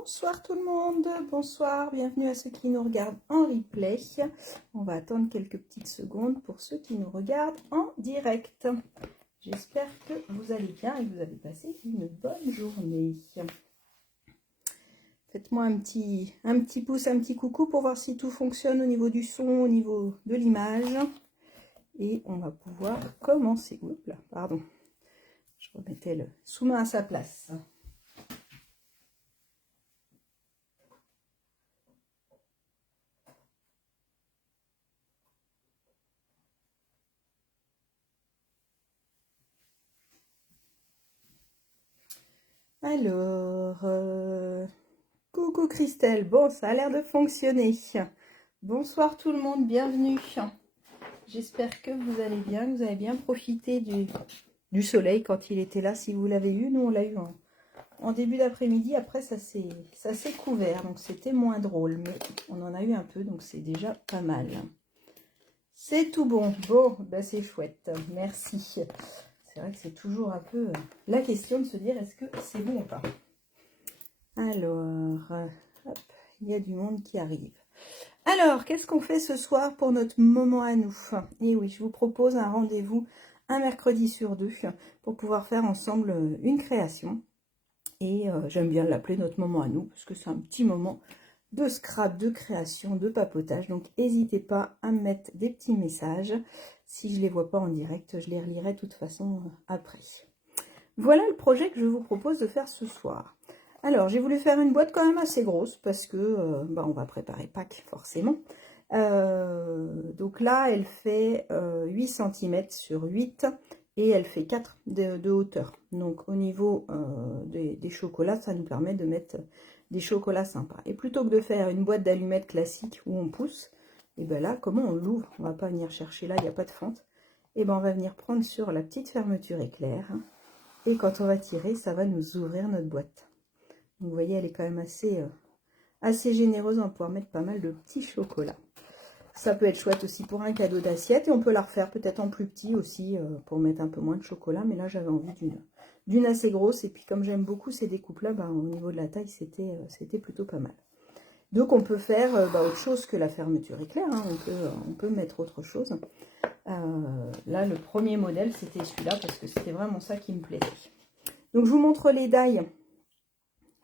Bonsoir tout le monde, bonsoir, bienvenue à ceux qui nous regardent en replay. On va attendre quelques petites secondes pour ceux qui nous regardent en direct. J'espère que vous allez bien et que vous avez passé une bonne journée. Faites-moi un petit pouce, un petit coucou pour voir si tout fonctionne au niveau du son, au niveau de l'image. Et on va pouvoir commencer. Oups là, pardon, je remettais le sous-main à sa place. Alors, coucou Christelle, bon, ça a l'air de fonctionner. Bonsoir tout le monde, bienvenue. J'espère que vous allez bien, que vous avez bien profité du soleil quand il était là, si vous l'avez eu. Nous, on l'a eu en début d'après-midi, après ça s'est couvert, donc c'était moins drôle, mais on en a eu un peu, donc c'est déjà pas mal. C'est tout bon, bon, ben c'est chouette, merci. C'est vrai que c'est toujours un peu la question de se dire est-ce que c'est bon ou pas. Alors, hop, il y a du monde qui arrive. Alors, qu'est-ce qu'on fait ce soir pour notre moment à nous? Et oui, je vous propose un rendez-vous un mercredi sur 2 pour pouvoir faire ensemble une création. Et j'aime bien l'appeler notre moment à nous parce que c'est un petit moment de scrap, de création, de papotage. Donc, n'hésitez pas à me mettre des petits messages. Si je ne les vois pas en direct, je les relirai de toute façon après. Voilà le projet que je vous propose de faire ce soir. Alors, j'ai voulu faire une boîte quand même assez grosse parce que on va préparer Pâques forcément. Donc là, elle fait 8 cm sur 8 et elle fait 4 de hauteur. Donc au niveau des chocolats, ça nous permet de mettre des chocolats sympas. Et plutôt que de faire une boîte d'allumettes classique où on pousse, et bien là, comment on l'ouvre? On va pas venir chercher là, il n'y a pas de fente. Et ben on va venir prendre sur la petite fermeture éclair. Et quand on va tirer, ça va nous ouvrir notre boîte. Donc, vous voyez, elle est quand même assez généreuse. On va pouvoir mettre pas mal de petits chocolats. Ça peut être chouette aussi pour un cadeau d'assiette. Et on peut la refaire peut-être en plus petit aussi pour mettre un peu moins de chocolat. Mais là, j'avais envie d'une assez grosse. Et puis, comme j'aime beaucoup ces découpes-là, au niveau de la taille, c'était plutôt pas mal. Donc, on peut faire autre chose que la fermeture éclair. Hein. On peut mettre autre chose. Là, le premier modèle, c'était celui-là parce que c'était vraiment ça qui me plaisait. Donc, je vous montre les die.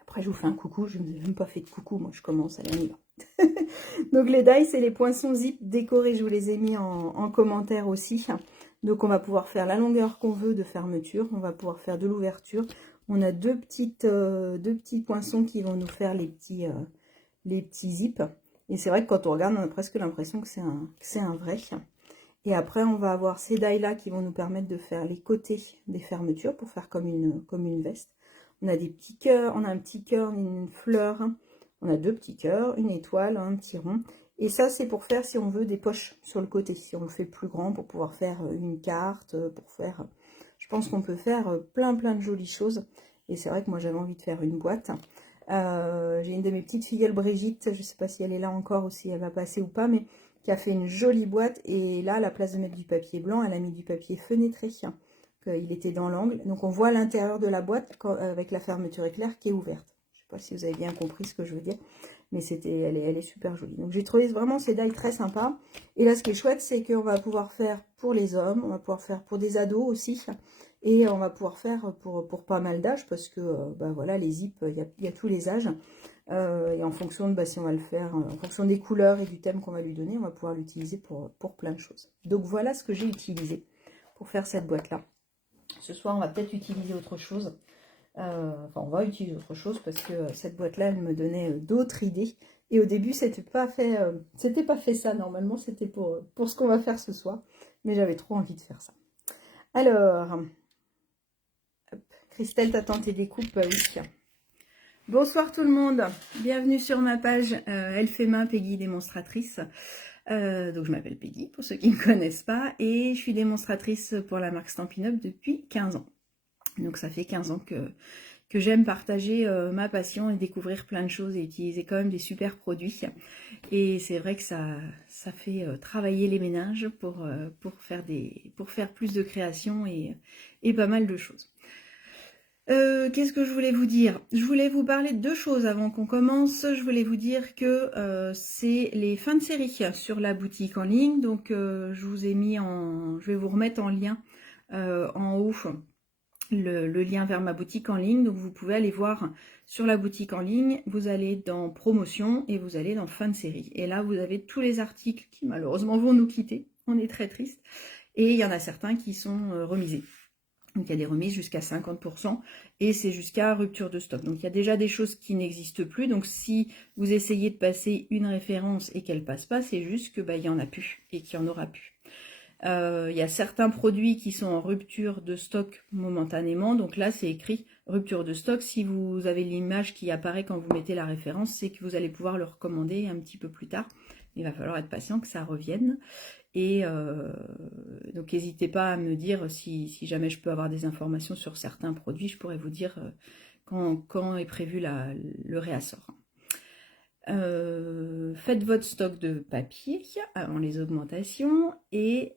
Après, je vous fais un coucou. Je ne vous ai même pas fait de coucou. Moi, je commence. Allez, on y va. Donc, les die, c'est les poinçons zip décorés. Je vous les ai mis en commentaire aussi. Donc, on va pouvoir faire la longueur qu'on veut de fermeture. On va pouvoir faire de l'ouverture. On a deux petits poinçons qui vont nous faire les petits zips. Et c'est vrai que quand on regarde, on a presque l'impression que c'est un vrai. Et après, on va avoir ces die-là qui vont nous permettre de faire les côtés des fermetures pour faire comme une veste. On a des petits cœurs, on a un petit cœur, une fleur, on a deux petits cœurs, une étoile, un petit rond. Et ça, c'est pour faire, si on veut, des poches sur le côté. Si on le fait plus grand, pour pouvoir faire une carte, pour faire... Je pense qu'on peut faire plein de jolies choses. Et c'est vrai que moi, j'avais envie de faire une boîte. J'ai une de mes petites filles, Brigitte, je ne sais pas si elle est là encore ou si elle va passer ou pas, mais qui a fait une jolie boîte. Et là, à la place de mettre du papier blanc, elle a mis du papier fenêtré. Il était dans l'angle. Donc, on voit l'intérieur de la boîte avec la fermeture éclair qui est ouverte. Je ne sais pas si vous avez bien compris ce que je veux dire. Mais elle est super jolie. Donc, j'ai trouvé vraiment ces die très sympas. Et là, ce qui est chouette, c'est qu'on va pouvoir faire pour les hommes. On va pouvoir faire pour des ados aussi. Et on va pouvoir faire pour pas mal d'âges. Parce que, voilà, les zips, il y a tous les âges. Et en fonction de si on va le faire, en fonction des couleurs et du thème qu'on va lui donner, on va pouvoir l'utiliser pour plein de choses. Donc voilà ce que j'ai utilisé pour faire cette boîte-là. Ce soir, on va peut-être utiliser autre chose. On va utiliser autre chose parce que cette boîte-là, elle me donnait d'autres idées. Et au début, c'était pas fait ça. Normalement, c'était pour ce qu'on va faire ce soir. Mais j'avais trop envie de faire ça. Alors, hop, Christelle, t'as tenté des coupes, oui. Bonsoir tout le monde, bienvenue sur ma page Elfema Peggy démonstratrice. Donc je m'appelle Peggy pour ceux qui ne me connaissent pas et je suis démonstratrice pour la marque Stampin' Up depuis 15 ans. Donc ça fait 15 ans que j'aime partager ma passion et découvrir plein de choses et utiliser quand même des super produits. Et c'est vrai que ça fait travailler les méninges pour faire plus de créations et pas mal de choses. Qu'est-ce que je voulais vous dire? Je voulais vous parler de deux choses avant qu'on commence. Je voulais vous dire que c'est les fins de série sur la boutique en ligne. Donc je vous ai mis je vais vous remettre en lien en haut le lien vers ma boutique en ligne. Donc vous pouvez aller voir sur la boutique en ligne. Vous allez dans promotion et vous allez dans fin de série. Et là vous avez tous les articles qui malheureusement vont nous quitter. On est très triste. Et il y en a certains qui sont remisés. Donc il y a des remises jusqu'à 50% et c'est jusqu'à rupture de stock. Donc il y a déjà des choses qui n'existent plus. Donc si vous essayez de passer une référence et qu'elle passe pas, c'est juste que il y en a plus et qu'il y en aura plus. Il y a certains produits qui sont en rupture de stock momentanément. Donc là c'est écrit rupture de stock. Si vous avez l'image qui apparaît quand vous mettez la référence, c'est que vous allez pouvoir le recommander un petit peu plus tard. Il va falloir être patient que ça revienne. Et donc n'hésitez pas à me dire si jamais je peux avoir des informations sur certains produits, je pourrais vous dire quand est prévu le réassort. Faites votre stock de papier avant les augmentations et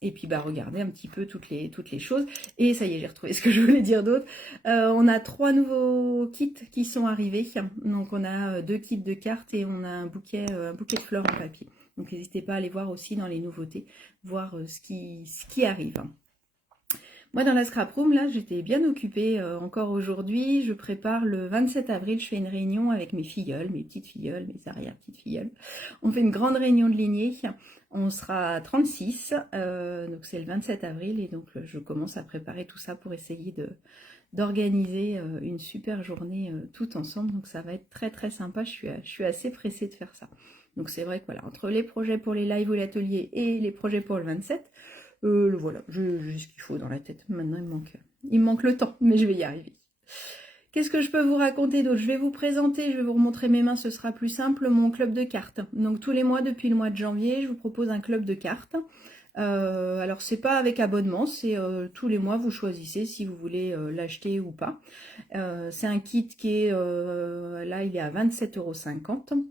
puis regardez un petit peu toutes les choses. Et ça y est, j'ai retrouvé ce que je voulais dire d'autre. On a 3 nouveaux kits qui sont arrivés. Donc on a 2 kits de cartes et on a un bouquet de fleurs en papier. Donc n'hésitez pas à aller voir aussi dans les nouveautés, voir ce qui arrive. Moi, dans la scrap room, là, j'étais bien occupée encore aujourd'hui. Je prépare le 27 avril, je fais une réunion avec mes filleules, mes petites filleules, mes arrière-petites filleules. On fait une grande réunion de lignée. On sera 36, donc c'est le 27 avril. Et donc, je commence à préparer tout ça pour essayer d'organiser une super journée tout ensemble. Donc, ça va être très, très sympa. Je suis assez pressée de faire ça. Donc, c'est vrai que voilà, entre les projets pour les lives ou l'atelier et les projets pour le 27, voilà, j'ai ce qu'il faut dans la tête. Maintenant, il me manque le temps, mais je vais y arriver. Qu'est-ce que je peux vous raconter d'autre? Je vais vous présenter, je vais vous remontrer mes mains, ce sera plus simple, mon club de cartes. Donc tous les mois, depuis le mois de janvier, je vous propose un club de cartes. Alors c'est pas avec abonnement, c'est tous les mois vous choisissez si vous voulez l'acheter ou pas. C'est un kit qui est là il est à 27,50 €.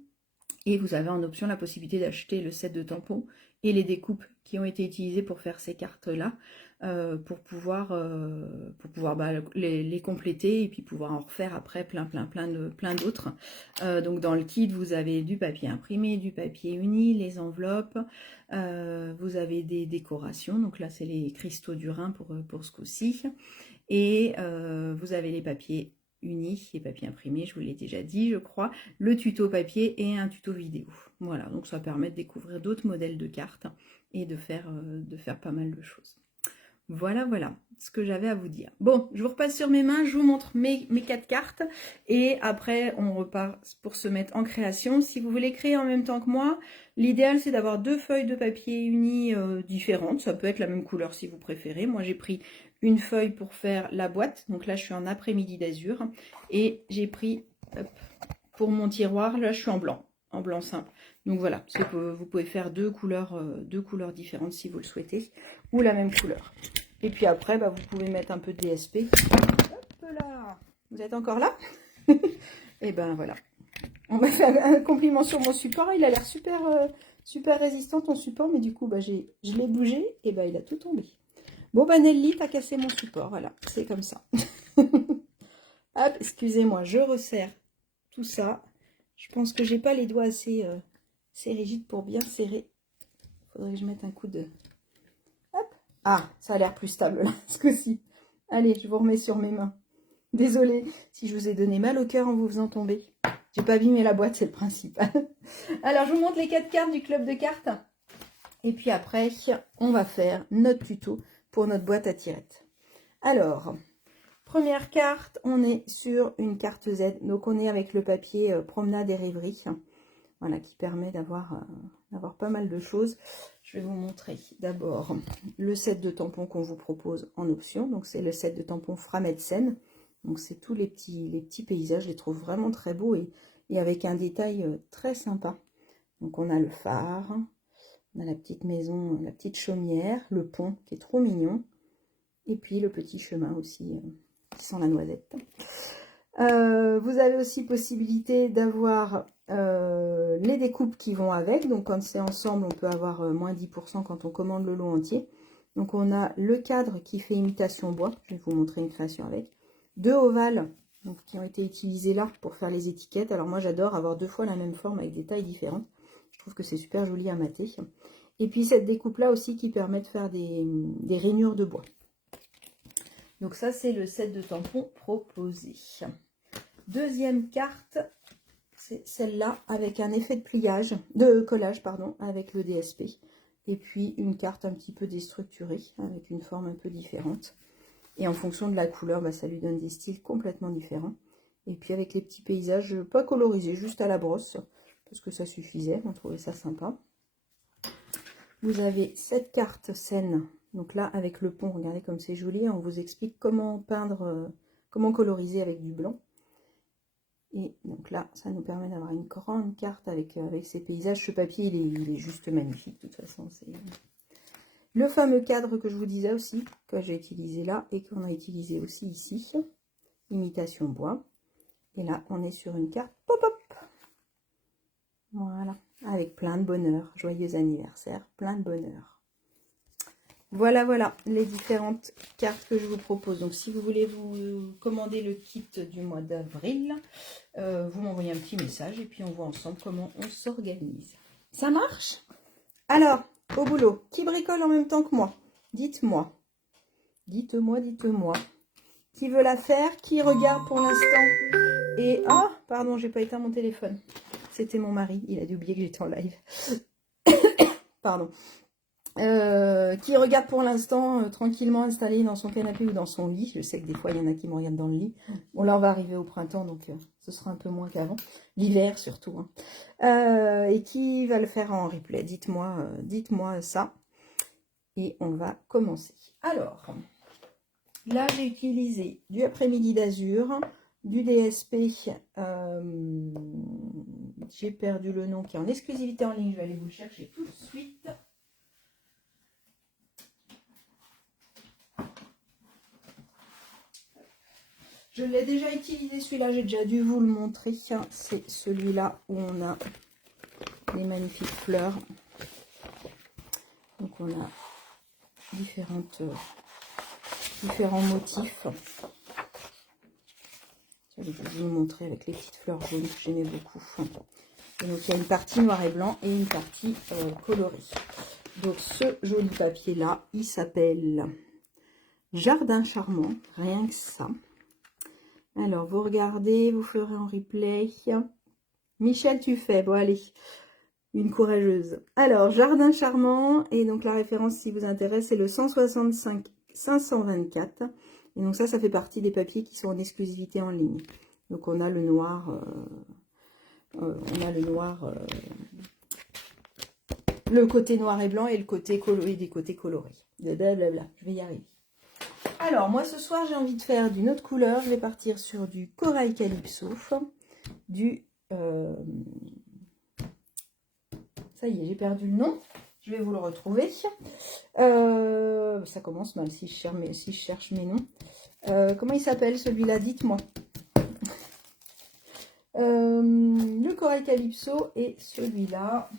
Et vous avez en option la possibilité d'acheter le set de tampons et les découpes qui ont été utilisées pour faire ces cartes-là, pour pouvoir les compléter et puis pouvoir en refaire après plein d'autres. Donc dans le kit, vous avez du papier imprimé, du papier uni, les enveloppes, vous avez des décorations. Donc là, c'est les cristaux du Rhin pour ce coup-ci. Et vous avez les papiers unis, les papiers imprimés, je vous l'ai déjà dit, je crois, le tuto papier et un tuto vidéo. Voilà, donc ça permet de découvrir d'autres modèles de cartes et de faire pas mal de choses. Voilà ce que j'avais à vous dire. Bon, je vous repasse sur mes mains, je vous montre mes 4 cartes et après on repart pour se mettre en création. Si vous voulez créer en même temps que moi, l'idéal c'est d'avoir 2 feuilles de papier unies différentes. Ça peut être la même couleur si vous préférez. Moi j'ai pris une feuille pour faire la boîte. Donc là je suis en après-midi d'azur et j'ai pris pour mon tiroir, là je suis en blanc simple. Donc voilà, vous pouvez faire deux couleurs différentes si vous le souhaitez, ou la même couleur. Et puis après, vous pouvez mettre un peu de DSP. Hop là, vous êtes encore là? Et ben voilà. On m'a fait un compliment sur mon support, il a l'air super, super résistant ton support, mais du coup, je l'ai bougé et il a tout tombé. Bon, Nelly, t'as cassé mon support, voilà, c'est comme ça. Hop, excusez-moi, je resserre tout ça. Je pense que j'ai pas les doigts assez rigides pour bien serrer. Faudrait que je mette un coup de... Hop. Ah, ça a l'air plus stable là, ce coup-ci. Allez, je vous remets sur mes mains. Désolée si je vous ai donné mal au cœur en vous faisant tomber. J'ai pas abîmé la boîte, c'est le principal. Alors, je vous montre les 4 cartes du club de cartes. Et puis après, on va faire notre tuto pour notre boîte à tirettes. Alors... Première carte, on est sur une carte Z, donc on est avec le papier promenade et rêverie, voilà, qui permet d'avoir pas mal de choses. Je vais vous montrer d'abord le set de tampons qu'on vous propose en option, donc c'est le set de tampons Framedsen, donc c'est tous les petits paysages, je les trouve vraiment très beaux et avec un détail très sympa. Donc on a le phare, on a la petite maison, la petite chaumière, le pont qui est trop mignon, et puis le petit chemin aussi, qui sent la noisette. Vous avez aussi possibilité d'avoir les découpes qui vont avec. Donc quand c'est ensemble, on peut avoir moins 10% quand on commande le lot entier. Donc on a le cadre qui fait imitation bois, je vais vous montrer une création avec. 2 ovales donc, qui ont été utilisés là pour faire les étiquettes. Alors moi j'adore avoir 2 fois la même forme avec des tailles différentes. Je trouve que c'est super joli à mater. Et puis cette découpe là aussi qui permet de faire des rainures de bois. Donc ça c'est le set de tampons proposé. Deuxième carte, c'est celle-là avec un effet de collage pardon, avec le DSP. Et puis une carte un petit peu déstructurée avec une forme un peu différente. Et en fonction de la couleur, bah, ça lui donne des styles complètement différents. Et puis avec les petits paysages pas colorisés, juste à la brosse, parce que ça suffisait, on trouvait ça sympa. Vous avez cette carte scène, donc là avec le pont, regardez comme c'est joli, on vous explique comment peindre, comment coloriser avec du blanc. Et donc là, ça nous permet d'avoir une grande carte avec ces paysages. Ce papier, il est juste magnifique, de toute façon. C'est le fameux cadre que je vous disais aussi, que j'ai utilisé là et qu'on a utilisé aussi ici. Imitation bois. Et là, on est sur une carte pop-up. Voilà, avec plein de bonheur. Joyeux anniversaire, plein de bonheur. Voilà, voilà, les différentes cartes que je vous propose. Donc, si vous voulez vous commander le kit du mois d'avril, vous m'envoyez un petit message et puis on voit ensemble comment on s'organise. Ça marche? Alors, au boulot, qui bricole en même temps que moi? Dites-moi. Dites-moi, dites-moi. Qui veut la faire? Qui regarde pour l'instant? Et, oh, pardon, j'ai pas éteint mon téléphone. C'était mon mari, il a dû oublier que j'étais en live. Pardon. Qui regarde pour l'instant tranquillement installé dans son canapé ou dans son lit. Je sais que des fois il y en a qui me regardent dans le lit. Bon là on va arriver au printemps donc ce sera un peu moins qu'avant. L'hiver surtout. Hein. Et qui va le faire en replay? Dites-moi ça. Et on va commencer. Alors, là j'ai utilisé du après-midi d'azur, du DSP. J'ai perdu le nom qui est en exclusivité en ligne. Je vais aller vous le chercher tout de suite. Je l'ai déjà utilisé celui-là, j'ai déjà dû vous le montrer. C'est celui-là où on a les magnifiques fleurs. Donc on a différents motifs. Je vais vous montrer avec les petites fleurs jaunes que j'aimais beaucoup. Et donc il y a une partie noir et blanc et une partie colorée. Donc ce joli papier là, il s'appelle Jardin Charmant, rien que ça. Alors, vous regardez, vous ferez en replay. Michel, tu fais. Bon, allez, une courageuse. Alors, Jardin Charmant. Et donc, la référence, si vous intéresse, c'est le 165 524. Et donc, ça fait partie des papiers qui sont en exclusivité en ligne. Donc, on a le noir. Le côté noir et blanc et le côté coloré, des côtés colorés. Blablabla, je vais y arriver. Alors, moi, ce soir, j'ai envie de faire d'une autre couleur. Je vais partir sur du Corail Calypso, du... Ça y est, j'ai perdu le nom. Je vais vous le retrouver. Ça commence mal si je cherche mes noms. Comment il s'appelle celui-là? Dites-moi. Le Corail Calypso et celui-là.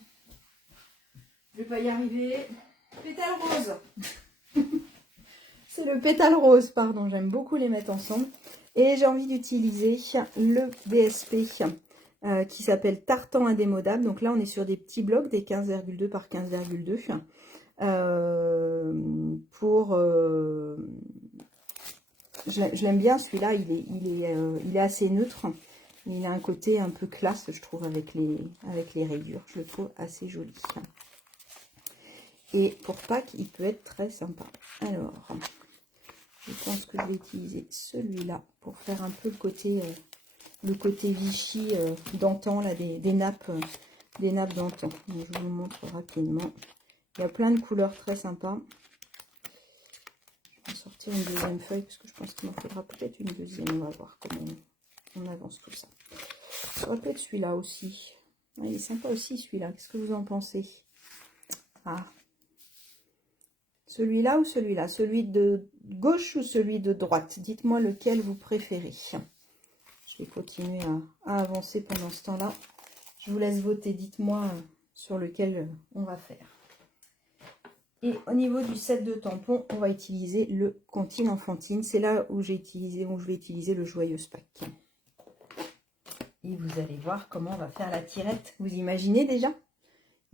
Je vais pas y arriver. Pétale rose. C'est le pétale rose, pardon, j'aime beaucoup les mettre ensemble. Et j'ai envie d'utiliser le DSP qui s'appelle Tartan Indémodable. Donc là, on est sur des petits blocs, des 15,2 par 15,2. Je l'aime bien, celui-là, il est assez neutre. Il a un côté un peu classe, je trouve, avec les rayures. Je le trouve assez joli. Et pour Pâques, il peut être très sympa. Alors... Je pense que je vais utiliser celui-là pour faire un peu le côté Vichy d'antan, là, des nappes d'antan. Je vous le montre rapidement. Il y a plein de couleurs très sympas. Je vais sortir une deuxième feuille parce que je pense qu'il m'en faudra peut-être une deuxième. On va voir comment on avance tout ça. Ça va peut-être celui-là aussi. Ah, il est sympa aussi celui-là. Qu'est-ce que vous en pensez? Ah. Celui-là ou celui-là? Celui de gauche ou celui de droite? Dites-moi lequel vous préférez. Je vais continuer à avancer pendant ce temps-là. Je vous laisse voter. Dites-moi sur lequel on va faire. Et au niveau du set de tampons, on va utiliser le Comptine Enfantine. C'est là où je vais utiliser le Joyeuse Pâques. Et vous allez voir comment on va faire la tirette. Vous imaginez déjà?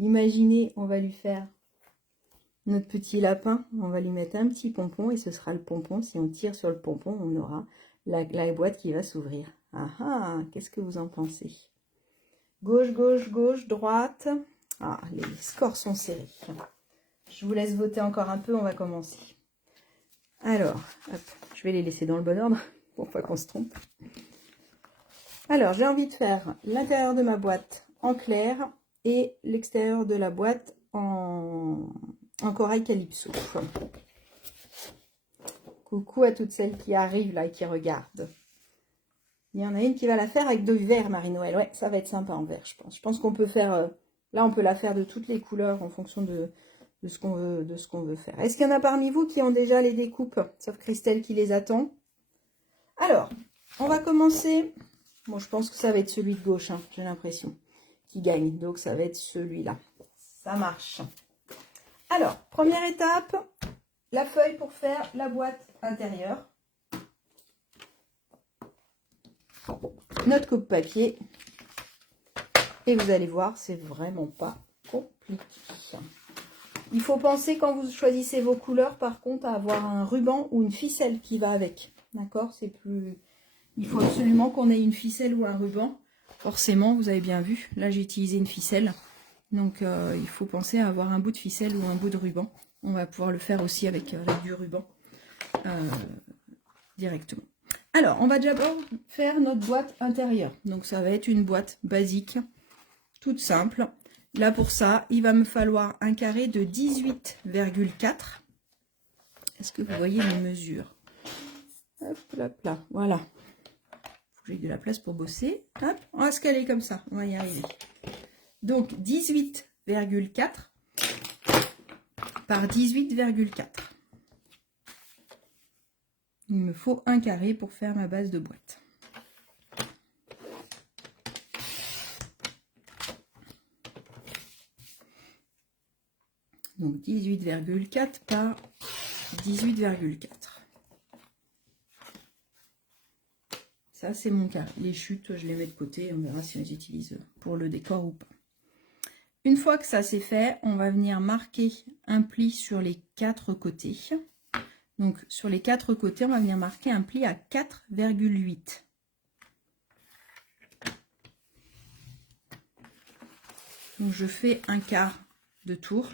Imaginez, on va lui faire notre petit lapin. On va lui mettre un petit pompon et ce sera le pompon. Si on tire sur le pompon, on aura la boîte qui va s'ouvrir. Ah ah, qu'est-ce que vous en pensez? Gauche, gauche, gauche, droite. Ah, les scores sont serrés. Je vous laisse voter encore un peu, on va commencer. Alors, hop, je vais les laisser dans le bon ordre pour pas qu'on se trompe. Alors, j'ai envie de faire l'intérieur de ma boîte en clair et l'extérieur de la boîte en corail calypso. Coucou à toutes celles qui arrivent là et qui regardent. Il y en a une qui va la faire avec du vert, Marie-Noël. Ouais, ça va être sympa en vert, je pense. Je pense qu'on peut faire... là, on peut la faire de toutes les couleurs en fonction de ce qu'on veut faire. Est-ce qu'il y en a parmi vous qui ont déjà les découpes? Sauf Christelle qui les attend. Alors, on va commencer... Bon, je pense que ça va être celui de gauche, hein, j'ai l'impression, qui gagne. Donc, ça va être celui-là. Ça marche. Alors, première étape, la feuille pour faire la boîte intérieure. Notre coupe papier. Et vous allez voir, c'est vraiment pas compliqué. Il faut penser quand vous choisissez vos couleurs, par contre, à avoir un ruban ou une ficelle qui va avec. D'accord? C'est plus... Il faut absolument qu'on ait une ficelle ou un ruban. Forcément, vous avez bien vu. Là, j'ai utilisé une ficelle. Donc, il faut penser à avoir un bout de ficelle ou un bout de ruban. On va pouvoir le faire aussi avec du ruban directement. Alors, on va d'abord faire notre boîte intérieure. Donc, ça va être une boîte basique, toute simple. Là, pour ça, il va me falloir un carré de 18,4. Est-ce que vous voyez mes mesures? Hop, hop, là, voilà. J'ai de la place pour bosser. Hop, on va se caler comme ça, on va y arriver. Donc 18,4 par 18,4. Il me faut un carré pour faire ma base de boîte. Donc 18,4 par 18,4. Ça, c'est mon carré. Les chutes, je les mets de côté. On verra si on les utilise pour le décor ou pas. Une fois que ça c'est fait, on va venir marquer un pli sur les 4 côtés. Donc, sur les 4 côtés, on va venir marquer un pli à 4,8. Donc, je fais un quart de tour.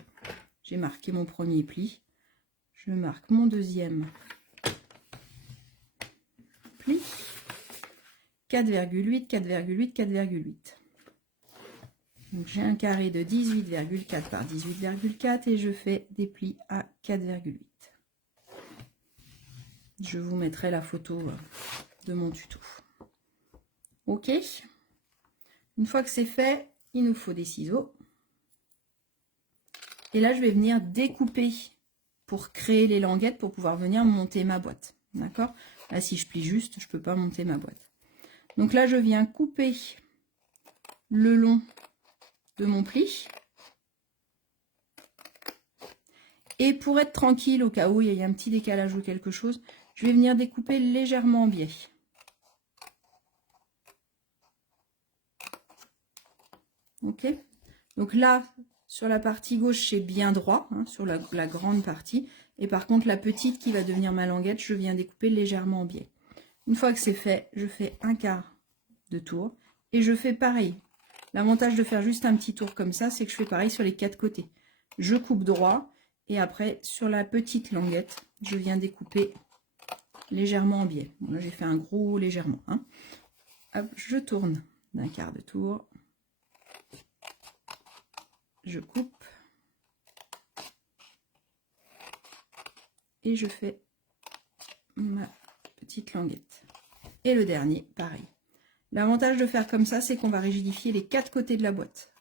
J'ai marqué mon premier pli. Je marque mon deuxième pli. 4,8, 4,8, 4,8. Donc j'ai un carré de 18,4 par 18,4 et je fais des plis à 4,8. Je vous mettrai la photo de mon tuto. Ok. Une fois que c'est fait, il nous faut des ciseaux. Et là, je vais venir découper pour créer les languettes pour pouvoir venir monter ma boîte. D'accord? Là, si je plie juste, je ne peux pas monter ma boîte. Donc là, je viens couper le long de mon pli. Et pour être tranquille, au cas où il y a un petit décalage ou quelque chose, je vais venir découper légèrement en biais. Ok? Donc là, sur la partie gauche, c'est bien droit, hein, sur la grande partie. Et par contre, la petite qui va devenir ma languette, je viens découper légèrement en biais. Une fois que c'est fait, je fais un quart de tour et je fais pareil. L'avantage de faire juste un petit tour comme ça, c'est que je fais pareil sur les 4 côtés. Je coupe droit et après sur la petite languette, je viens découper légèrement en biais. Bon, là j'ai fait un gros légèrement. Hein. Hop, je tourne d'un quart de tour. Je coupe et je fais ma petite languette. Et le dernier, pareil. L'avantage de faire comme ça, c'est qu'on va rigidifier les 4 côtés de la boîte.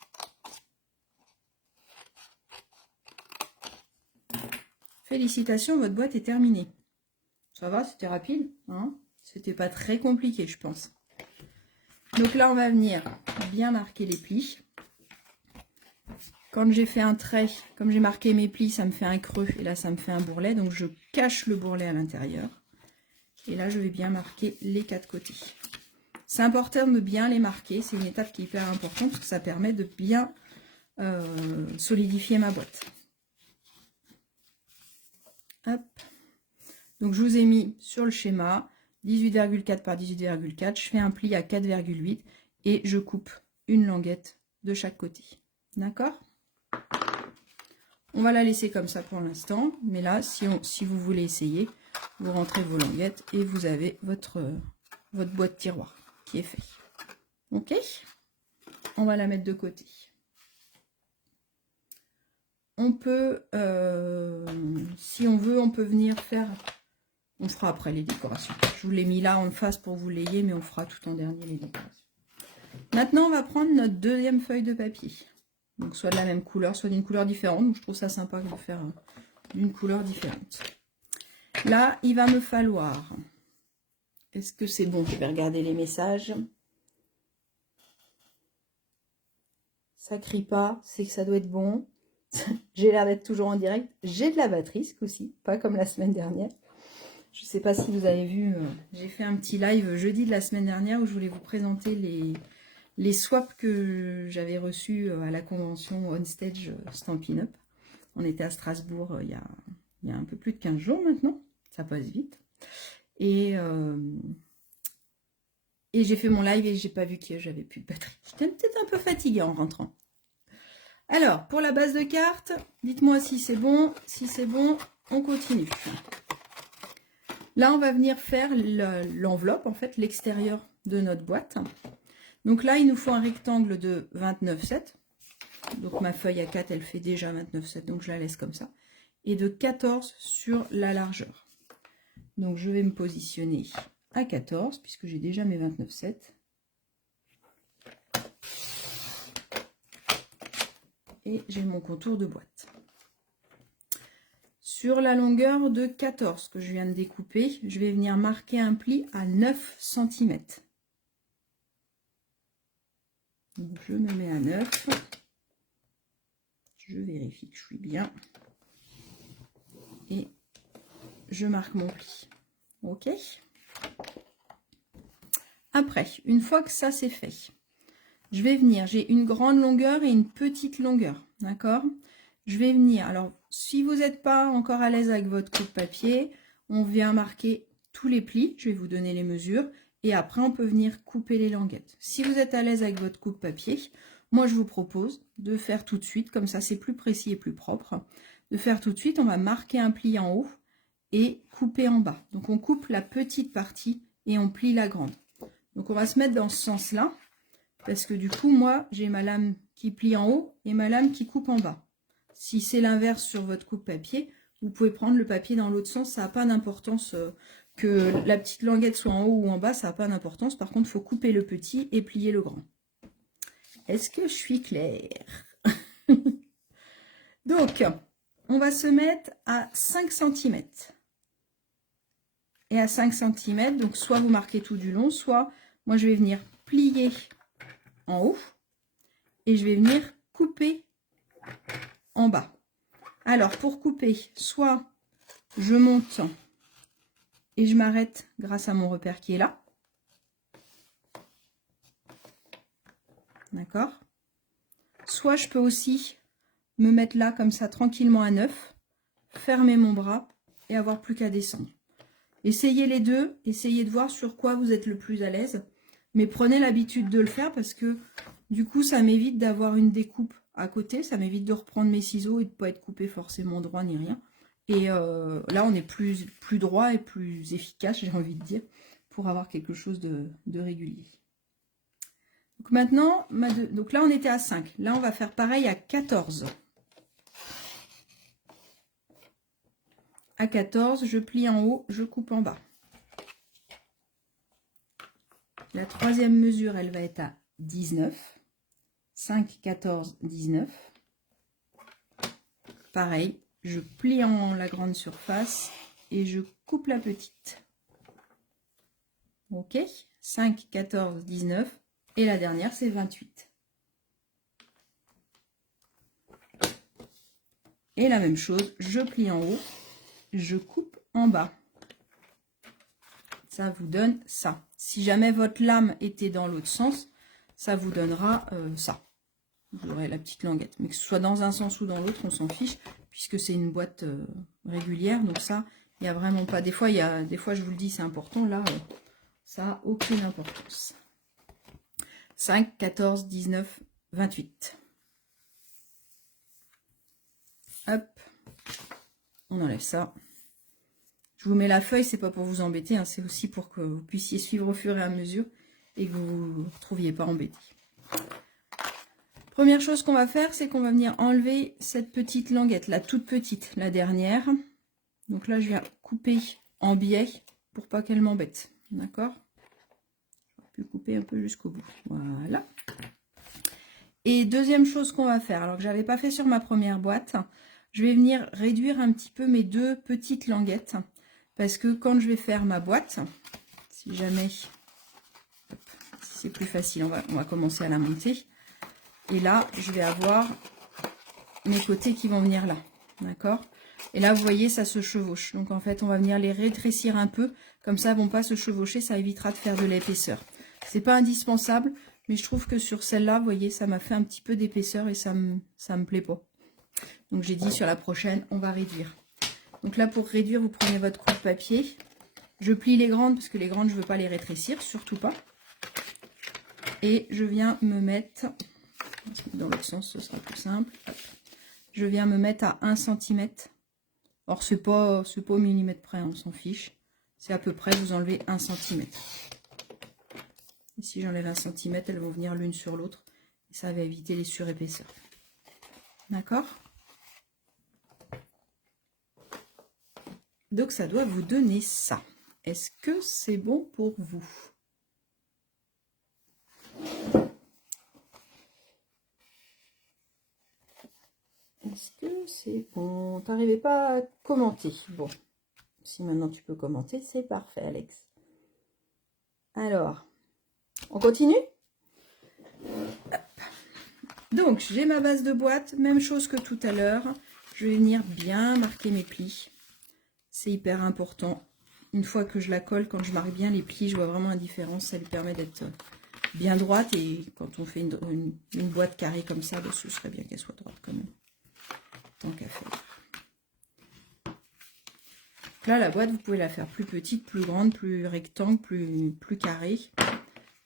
Félicitations, votre boîte est terminée. Ça va, c'était rapide, hein? C'était pas très compliqué, je pense. Donc là, on va venir bien marquer les plis. quand j'ai fait un trait, comme j'ai marqué mes plis, ça me fait un creux et là ça me fait un bourrelet. Donc je cache le bourrelet à l'intérieur. Et là je vais bien marquer les 4 côtés. C'est important de bien les marquer, c'est une étape qui est hyper importante parce que ça permet de bien solidifier ma boîte. Hop. Donc je vous ai mis sur le schéma 18,4 par 18,4, je fais un pli à 4,8 et je coupe une languette de chaque côté. D'accord? On va la laisser comme ça pour l'instant, mais là, si vous voulez essayer, vous rentrez vos languettes et vous avez votre boîte tiroir qui est fait. Ok? On va la mettre de côté. On peut, si on veut, on peut venir faire... On fera après les décorations. Je vous l'ai mis là en face pour que vous l'ayez, mais on fera tout en dernier les décorations. Maintenant, on va prendre notre deuxième feuille de papier. Donc, soit de la même couleur, soit d'une couleur différente. Donc, je trouve ça sympa de faire d'une couleur différente. Là, il va me falloir... Est-ce que c'est bon? Je vais regarder les messages. Ça crie pas, c'est que ça doit être bon. J'ai l'air d'être toujours en direct. J'ai de la batterie ce coup-ci, pas comme la semaine dernière. Je ne sais pas si vous avez vu, j'ai fait un petit live jeudi de la semaine dernière où je voulais vous présenter les swaps que j'avais reçus à la convention On Stage Stampin' Up. On était à Strasbourg il y a un peu plus de 15 jours maintenant, ça passe vite. Et j'ai fait mon live et j'ai pas vu que j'avais plus de batterie. J'étais peut-être un peu fatiguée en rentrant. Alors, pour la base de carte, dites-moi si c'est bon. Si c'est bon, on continue. Là, on va venir faire l'enveloppe, en fait, l'extérieur de notre boîte. Donc là, il nous faut un rectangle de 29,7. Donc ma feuille à 4, elle fait déjà 29,7, donc je la laisse comme ça. Et de 14 sur la largeur. Donc je vais me positionner à 14, puisque j'ai déjà mes 29,7. Et j'ai mon contour de boîte. Sur la longueur de 14 que je viens de découper, je vais venir marquer un pli à 9 cm. Donc je me mets à 9. Je vérifie que je suis bien. Et je marque mon pli. Ok. Après, une fois que ça c'est fait, je vais venir, j'ai une grande longueur et une petite longueur. D'accord? Je vais venir, alors si vous n'êtes pas encore à l'aise avec votre coupe papier, on vient marquer tous les plis, je vais vous donner les mesures, et après on peut venir couper les languettes. Si vous êtes à l'aise avec votre coupe papier, moi je vous propose de faire tout de suite, comme ça c'est plus précis et plus propre, de faire tout de suite, on va marquer un pli en haut et couper en bas. Donc on coupe la petite partie et on plie la grande. Donc on va se mettre dans ce sens-là, parce que du coup moi j'ai ma lame qui plie en haut et ma lame qui coupe en bas. Si c'est l'inverse sur votre coupe papier, vous pouvez prendre le papier dans l'autre sens, ça n'a pas d'importance que la petite languette soit en haut ou en bas, ça n'a pas d'importance. Par contre, il faut couper le petit et plier le grand. Est-ce que je suis claire? Donc, on va se mettre à 5 cm. Et à 5 cm, donc soit vous marquez tout du long, soit moi je vais venir plier en haut et je vais venir couper en bas. Alors, pour couper, soit je monte et je m'arrête grâce à mon repère qui est là. D'accord? Soit je peux aussi me mettre là, comme ça, tranquillement à 9, fermer mon bras et avoir plus qu'à descendre. Essayez les deux, essayez de voir sur quoi vous êtes le plus à l'aise. Mais prenez l'habitude de le faire parce que du coup, ça m'évite d'avoir une découpe à côté. Ça m'évite de reprendre mes ciseaux et de ne pas être coupé forcément droit ni rien. Et là, on est plus droit et plus efficace, j'ai envie de dire, pour avoir quelque chose de régulier. Donc maintenant, donc là, on était à 5. Là, on va faire pareil à 14. À 14, je plie en haut, je coupe en bas. La troisième mesure, elle va être à 19. 5, 14, 19. Pareil, je plie en la grande surface et je coupe la petite. Ok, 5, 14, 19. Et la dernière, c'est 28. Et la même chose, je plie en haut, je coupe en bas. Ça vous donne ça. Si jamais votre lame était dans l'autre sens, ça vous donnera ça. Vous aurez la petite languette. Mais que ce soit dans un sens ou dans l'autre, on s'en fiche, puisque c'est une boîte régulière. Donc ça, il n'y a vraiment pas. Des fois, je vous le dis, c'est important. Là, ça n'a aucune importance. 5, 14, 19, 28. Hop. On enlève ça. Je vous mets la feuille, c'est pas pour vous embêter, hein, c'est aussi pour que vous puissiez suivre au fur et à mesure et que vous ne vous retrouviez pas embêté. Première chose qu'on va faire, c'est qu'on va venir enlever cette petite languette, la toute petite, la dernière. Donc là, je viens couper en biais pour pas qu'elle m'embête. D'accord? Je vais couper un peu jusqu'au bout. Voilà. Et deuxième chose qu'on va faire, alors que j'avais pas fait sur ma première boîte, je vais venir réduire un petit peu mes deux petites languettes. Parce que quand je vais faire ma boîte, si jamais, si c'est plus facile, on va commencer à la monter. Et là, je vais avoir mes côtés qui vont venir là. D'accord? Et là, vous voyez, ça se chevauche. Donc, en fait, on va venir les rétrécir un peu. Comme ça, elles ne vont pas se chevaucher. Ça évitera de faire de l'épaisseur. C'est pas indispensable, mais je trouve que sur celle-là, vous voyez, ça m'a fait un petit peu d'épaisseur et ça me plaît pas. Donc, j'ai dit sur la prochaine, on va réduire. Donc là, pour réduire, vous prenez votre coupe papier. Je plie les grandes, parce que les grandes, je ne veux pas les rétrécir, surtout pas. Et je viens me mettre, dans l'autre sens, ce sera plus simple. Je viens me mettre à 1 cm. Or, c'est pas au millimètre près, on s'en fiche. C'est à peu près, vous enlevez 1 cm. Et si j'enlève 1 cm, elles vont venir l'une sur l'autre. Et ça va éviter les surépaisseurs. D'accord ? Donc, ça doit vous donner ça. Est-ce que c'est bon pour vous? Est-ce que c'est bon? T'arrivais pas à commenter. Bon, si maintenant tu peux commenter, c'est parfait, Alex. Alors, on continue? Donc, j'ai ma base de boîte. Même chose que tout à l'heure. Je vais venir bien marquer mes plis. C'est hyper important. Une fois que je la colle, quand je marque bien les plis, je vois vraiment la différence. Ça lui permet d'être bien droite. Et quand on fait une boîte carrée comme ça, ben, ce serait bien qu'elle soit droite quand même. Tant qu'à faire. Là, la boîte, vous pouvez la faire plus petite, plus grande, plus rectangle, plus carrée.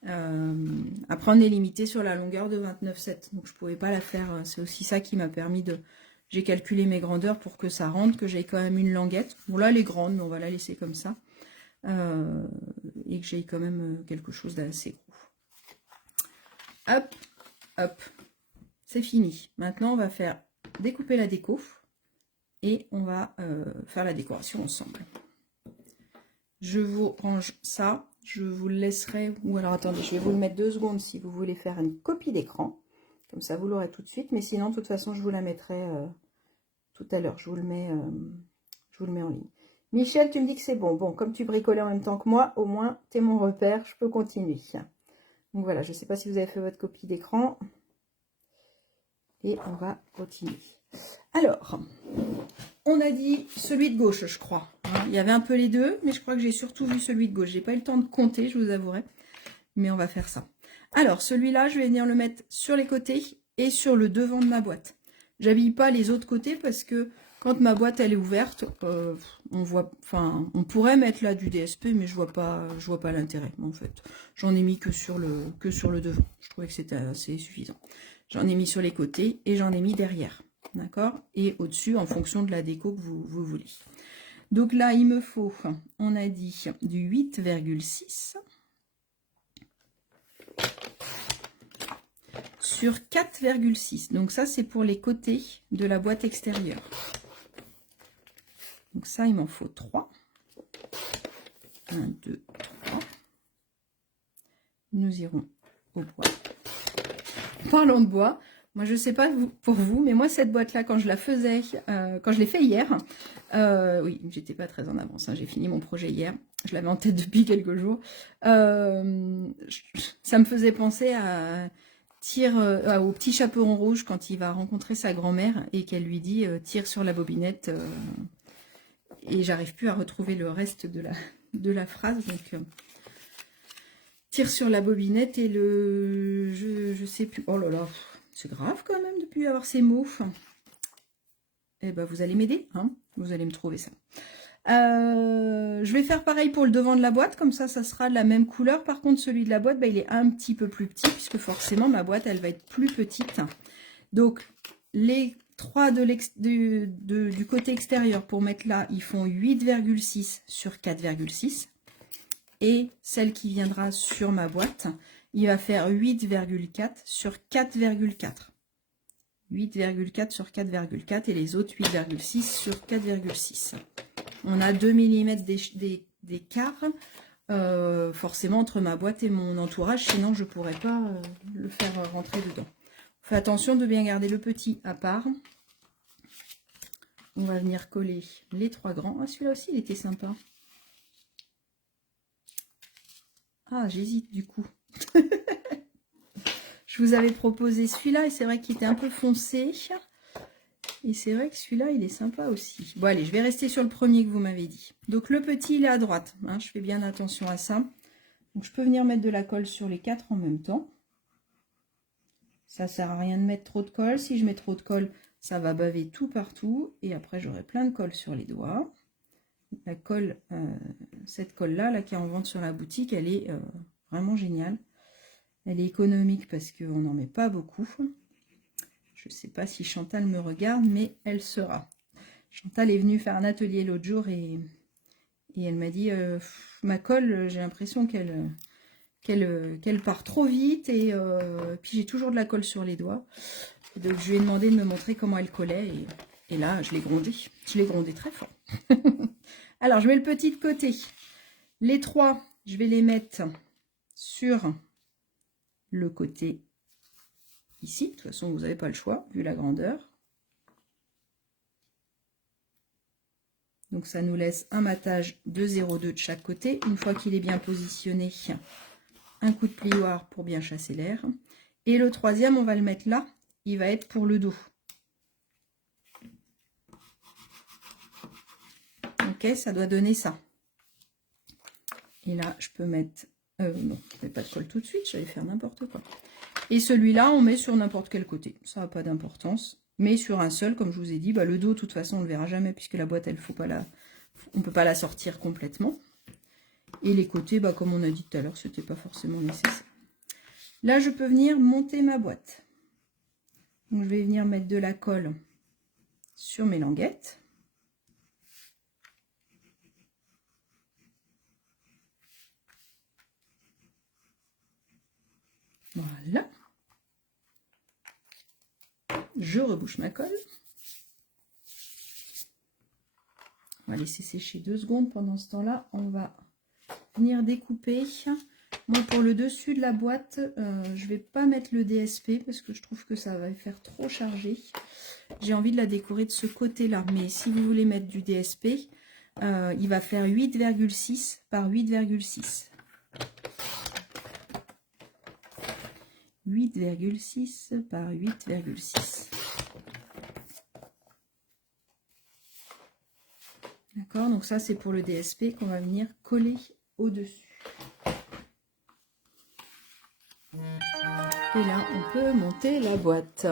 Après, on est limité sur la longueur de 29,7. Donc, je ne pouvais pas la faire. C'est aussi ça qui m'a permis de... J'ai calculé mes grandeurs pour que ça rentre, que j'ai quand même une languette. Bon, là, elle est grande, mais on va la laisser comme ça. Et que j'ai quand même quelque chose d'assez gros. Hop, hop. C'est fini. Maintenant, on va faire découper la déco. Et on va faire la décoration ensemble. Je vous range ça. Je vous le laisserai... Ou alors, attendez, je vais vous le mettre 2 secondes si vous voulez faire une copie d'écran. Comme ça, vous l'aurez tout de suite. Mais sinon, de toute façon, je vous la mettrai tout à l'heure. Je vous le mets en ligne. Michel, tu me dis que c'est bon. Bon, comme tu bricolais en même temps que moi, au moins, tu es mon repère. Je peux continuer. Donc voilà, je ne sais pas si vous avez fait votre copie d'écran. Et on va continuer. Alors, on a dit celui de gauche, je crois. Hein. Il y avait un peu les deux, mais je crois que j'ai surtout vu celui de gauche. J'ai pas eu le temps de compter, je vous avouerai. Mais on va faire ça. Alors, celui-là, je vais venir le mettre sur les côtés et sur le devant de ma boîte. J'habille pas les autres côtés parce que quand ma boîte elle est ouverte, on pourrait mettre là du DSP, mais je vois pas l'intérêt en fait. J'en ai mis que sur le devant. Je trouvais que c'était assez suffisant. J'en ai mis sur les côtés et j'en ai mis derrière. D'accord? Et au-dessus, en fonction de la déco que vous voulez. Donc là, il me faut, on a dit, du 8,6 sur 4,6. Donc ça, c'est pour les côtés de la boîte extérieure. Donc ça, il m'en faut 3. 1, 2, 3. Nous irons au bois. Parlons de bois. Moi, je ne sais pas pour vous, mais moi, cette boîte-là, quand je la faisais, quand je l'ai fait hier, oui, j'étais pas très en avance, hein, j'ai fini mon projet hier, je l'avais en tête depuis quelques jours, ça me faisait penser à tire au petit chaperon rouge quand il va rencontrer sa grand-mère et qu'elle lui dit tire sur la bobinette et j'arrive plus à retrouver le reste de la phrase, donc tire sur la bobinette et je sais plus, oh là là, c'est grave quand même depuis avoir ces mots. Eh ben vous allez m'aider, hein, vous allez me trouver ça. Je vais faire pareil pour le devant de la boîte, comme ça sera de la même couleur. Par contre celui de la boîte, il est un petit peu plus petit puisque forcément ma boîte elle va être plus petite. Donc les trois du côté extérieur pour mettre là, ils font 8,6 sur 4,6 et celle qui viendra sur ma boîte, il va faire 8,4 sur 4,4. 8,4 sur 4,4 et les autres 8,6 sur 4,6. On a 2 mm d'écart forcément entre ma boîte et mon entourage, sinon je ne pourrais pas le faire rentrer dedans. Fais attention de bien garder le petit à part. On va venir coller les 3 grands. Ah, celui-là aussi, il était sympa. Ah, j'hésite du coup. Je vous avais proposé celui-là et c'est vrai qu'il était un peu foncé. Et c'est vrai que celui-là, il est sympa aussi. Bon, allez, je vais rester sur le premier que vous m'avez dit. Donc, le petit, il est à droite. Hein, je fais bien attention à ça. Donc, je peux venir mettre de la colle sur les 4 en même temps. Ça sert à rien de mettre trop de colle. Si je mets trop de colle, ça va baver tout partout. Et après, j'aurai plein de colle sur les doigts. La colle, cette colle-là, là, qui est en vente sur la boutique, elle est vraiment géniale. Elle est économique parce qu'on n'en met pas beaucoup. Je ne sais pas si Chantal me regarde, mais elle sera. Chantal est venue faire un atelier l'autre jour et elle m'a dit ma colle, j'ai l'impression qu'elle part trop vite et puis j'ai toujours de la colle sur les doigts. Donc je lui ai demandé de me montrer comment elle collait et là je l'ai grondée. Je l'ai grondée très fort. Alors je mets le petit de côté. Les 3, je vais les mettre sur le côté ici. De toute façon, vous n'avez pas le choix, vu la grandeur. Donc, ça nous laisse un matage de 0,2 de chaque côté. Une fois qu'il est bien positionné, un coup de plioir pour bien chasser l'air. Et le troisième, on va le mettre là. Il va être pour le dos. Ok, ça doit donner ça. Et là, je peux mettre... non, je ne mets pas de colle tout de suite, j'allais faire n'importe quoi. Et celui-là, on met sur n'importe quel côté. Ça n'a pas d'importance. Mais sur un seul, comme je vous ai dit, le dos, de toute façon, on ne le verra jamais, puisque la boîte, on ne peut pas la sortir complètement. Et les côtés, comme on a dit tout à l'heure, ce n'était pas forcément nécessaire. Là, je peux venir monter ma boîte. Donc, je vais venir mettre de la colle sur mes languettes. Voilà. Je rebouche ma colle. On va laisser sécher 2 secondes. Pendant ce temps-là, on va venir découper. Moi, pour le dessus de la boîte, je ne vais pas mettre le DSP parce que je trouve que ça va faire trop chargé. J'ai envie de la décorer de ce côté-là. Mais si vous voulez mettre du DSP, il va faire 8,6 par 8,6. 8,6 par 8,6. D'accord, donc ça c'est pour le DSP qu'on va venir coller au-dessus. Et là, on peut monter la boîte.